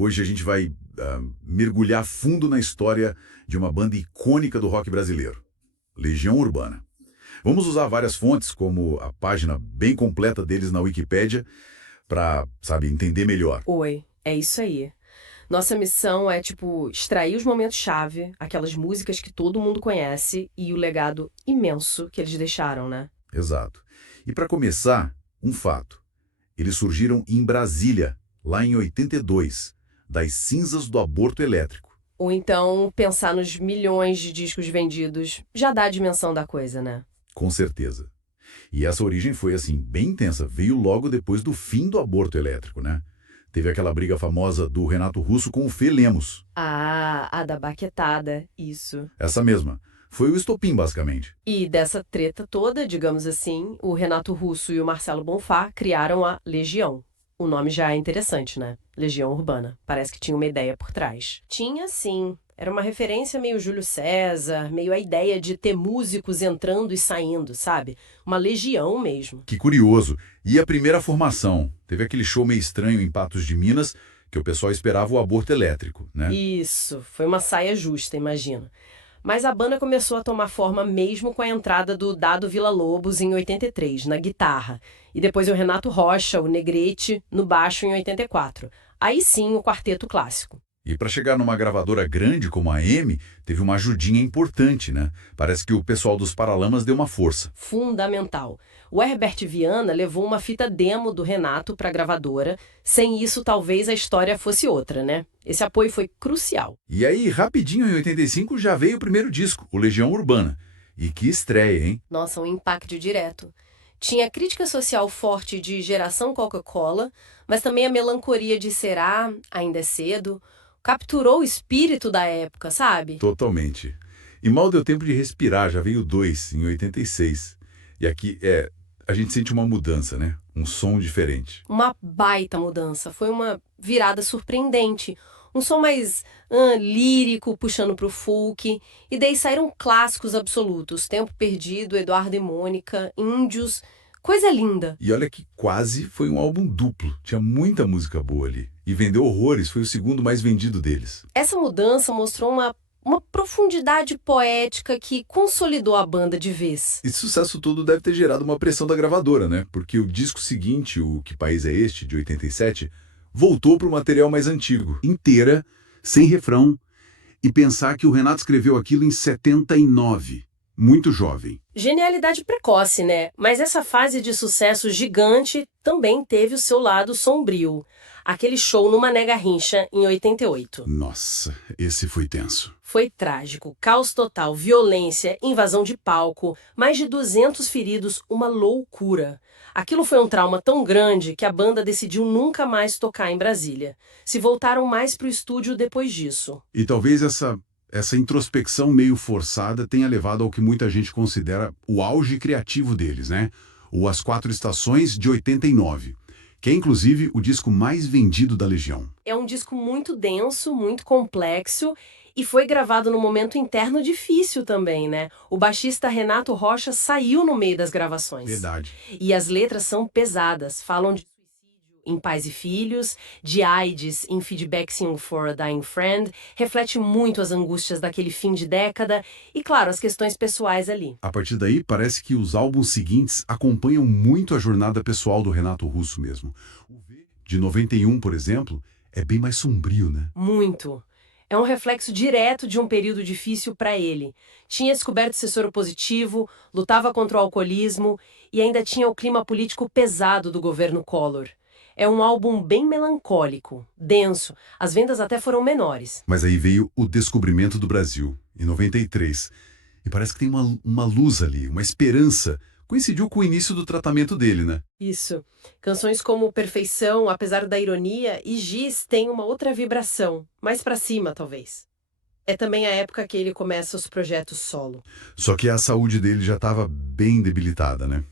Hoje a gente vai mergulhar fundo na história de uma banda icônica do rock brasileiro, Legião Urbana. Vamos usar várias fontes, como a página bem completa deles na Wikipédia, para, entender melhor. Oi, é isso aí. Nossa missão é, extrair os momentos-chave, aquelas músicas que todo mundo conhece e o legado imenso que eles deixaram, né? Exato. E para começar, um fato. Eles surgiram em Brasília, lá em 82, das cinzas do aborto elétrico. Ou então, pensar nos milhões de discos vendidos já dá a dimensão da coisa, né? Com certeza. E essa origem foi, bem intensa. Veio logo depois do fim do aborto elétrico, né? Teve aquela briga famosa do Renato Russo com o Fê Lemos. Ah, a da baquetada, isso. Essa mesma. Foi o estopim, basicamente. E dessa treta toda, digamos assim, o Renato Russo e o Marcelo Bonfá criaram a Legião. O nome já é interessante, né? Legião Urbana. Parece que tinha uma ideia por trás. Tinha, sim. Era uma referência meio Júlio César, meio a ideia de ter músicos entrando e saindo, sabe? Uma legião mesmo. Que curioso. E a primeira formação? Teve aquele show meio estranho em Patos de Minas, que o pessoal esperava o aborto elétrico, né? Isso, foi uma saia justa, imagina. Mas a banda começou a tomar forma mesmo com a entrada do Dado Villa-Lobos em 83, na guitarra. E depois o Renato Rocha, o Negrete, no baixo em 84. Aí sim, o quarteto clássico. E para chegar numa gravadora grande como a M, teve uma ajudinha importante, né? Parece que o pessoal dos Paralamas deu uma força. Fundamental. O Herbert Viana levou uma fita demo do Renato para a gravadora. Sem isso, talvez a história fosse outra, né? Esse apoio foi crucial. E aí, rapidinho, em 85, já veio o primeiro disco, o Legião Urbana. E que estreia, hein? Nossa, um impacto direto. Tinha crítica social forte de Geração Coca-Cola, mas também a melancolia de Será, Ainda é Cedo. Capturou o espírito da época, sabe? Totalmente. E mal deu tempo de respirar, já veio dois, em 86. E aqui, a gente sente uma mudança, né? Um som diferente. Uma baita mudança. Foi uma virada surpreendente. Um som mais lírico, puxando pro folk. E daí saíram clássicos absolutos. Tempo Perdido, Eduardo e Mônica, Índios. Coisa linda. E olha que quase foi um álbum duplo. Tinha muita música boa ali. E vendeu horrores, foi o segundo mais vendido deles. Essa mudança mostrou uma profundidade poética que consolidou a banda de vez. Esse sucesso todo deve ter gerado uma pressão da gravadora, né? Porque o disco seguinte, o Que País é Este, de 87, voltou para o material mais antigo. Inteira, sem refrão, e pensar que o Renato escreveu aquilo em 79, muito jovem. Genialidade precoce, né? Mas essa fase de sucesso gigante também teve o seu lado sombrio. Aquele show no Mané Garrincha, em 88. Nossa, esse foi tenso. Foi trágico, caos total, violência, invasão de palco, mais de 200 feridos, uma loucura. Aquilo foi um trauma tão grande que a banda decidiu nunca mais tocar em Brasília. Se voltaram mais pro estúdio depois disso. E talvez essa introspecção meio forçada tenha levado ao que muita gente considera o auge criativo deles, né? O As Quatro Estações, de 89. Que é inclusive o disco mais vendido da Legião. É um disco muito denso, muito complexo e foi gravado num momento interno difícil também, né? O baixista Renato Rocha saiu no meio das gravações. Verdade. E as letras são pesadas, falam de suicídio em Pais e Filhos, de AIDS em Feedback Sing for a Dying Friend, reflete muito as angústias daquele fim de década e, claro, as questões pessoais ali. A partir daí, parece que os álbuns seguintes acompanham muito a jornada pessoal do Renato Russo mesmo. O V, de 91, por exemplo, é bem mais sombrio, né? Muito. É um reflexo direto de um período difícil para ele. Tinha descoberto ser soropositivo, lutava contra o alcoolismo e ainda tinha o clima político pesado do governo Collor. É um álbum bem melancólico, denso, as vendas até foram menores. Mas aí veio O Descobrimento do Brasil, em 93. E parece que tem uma luz ali, uma esperança. Coincidiu com o início do tratamento dele, né? Isso. Canções como Perfeição, apesar da ironia, e Giz têm uma outra vibração, mais pra cima, talvez. É também a época que ele começa os projetos solo. Só que a saúde dele já estava bem debilitada, né?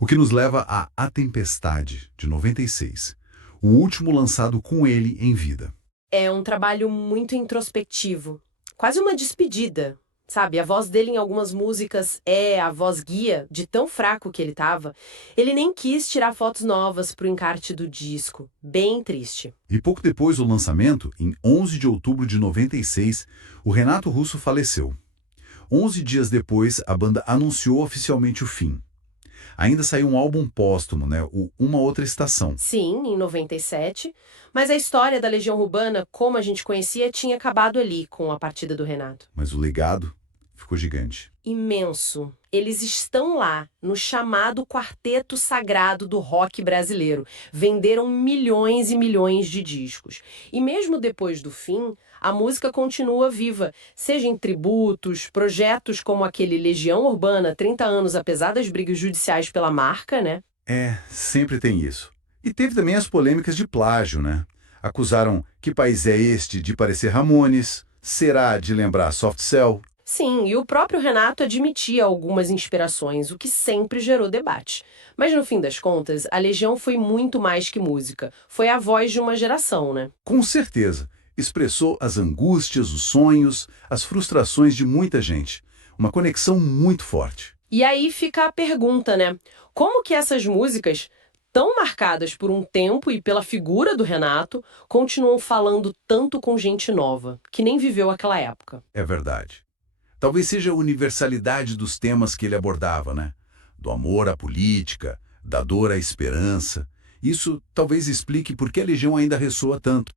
O que nos leva a A Tempestade, de 96. O último lançado com ele em vida. É um trabalho muito introspectivo, quase uma despedida, Sabe, a voz dele em algumas músicas é a voz guia, de tão fraco que ele tava. Ele nem quis tirar fotos novas pro encarte do disco. Bem triste. E pouco depois do lançamento, em 11 de outubro de 96, o Renato Russo faleceu. 11 dias depois, a banda anunciou oficialmente o fim. Ainda saiu um álbum póstumo, né? O Uma Outra Estação. Sim, em 97, mas a história da Legião Urbana, como a gente conhecia, tinha acabado ali com a partida do Renato. Mas o legado ficou gigante. Imenso. Eles estão lá, no chamado quarteto sagrado do rock brasileiro. Venderam milhões e milhões de discos. E mesmo depois do fim, a música continua viva, seja em tributos, projetos como aquele Legião Urbana, 30 anos apesar das brigas judiciais pela marca, né? É, sempre tem isso. E teve também as polêmicas de plágio, né? Acusaram Que País é Este de parecer Ramones, Será de lembrar Soft Cell. Sim, e o próprio Renato admitia algumas inspirações, o que sempre gerou debate. Mas no fim das contas, a Legião foi muito mais que música. Foi a voz de uma geração, né? Com certeza, expressou as angústias, os sonhos, as frustrações de muita gente. Uma conexão muito forte. E aí fica a pergunta, né? Como que essas músicas, tão marcadas por um tempo e pela figura do Renato, continuam falando tanto com gente nova, que nem viveu aquela época? É verdade. Talvez seja a universalidade dos temas que ele abordava, né? Do amor à política, da dor à esperança. Isso talvez explique por que a Legião ainda ressoa tanto.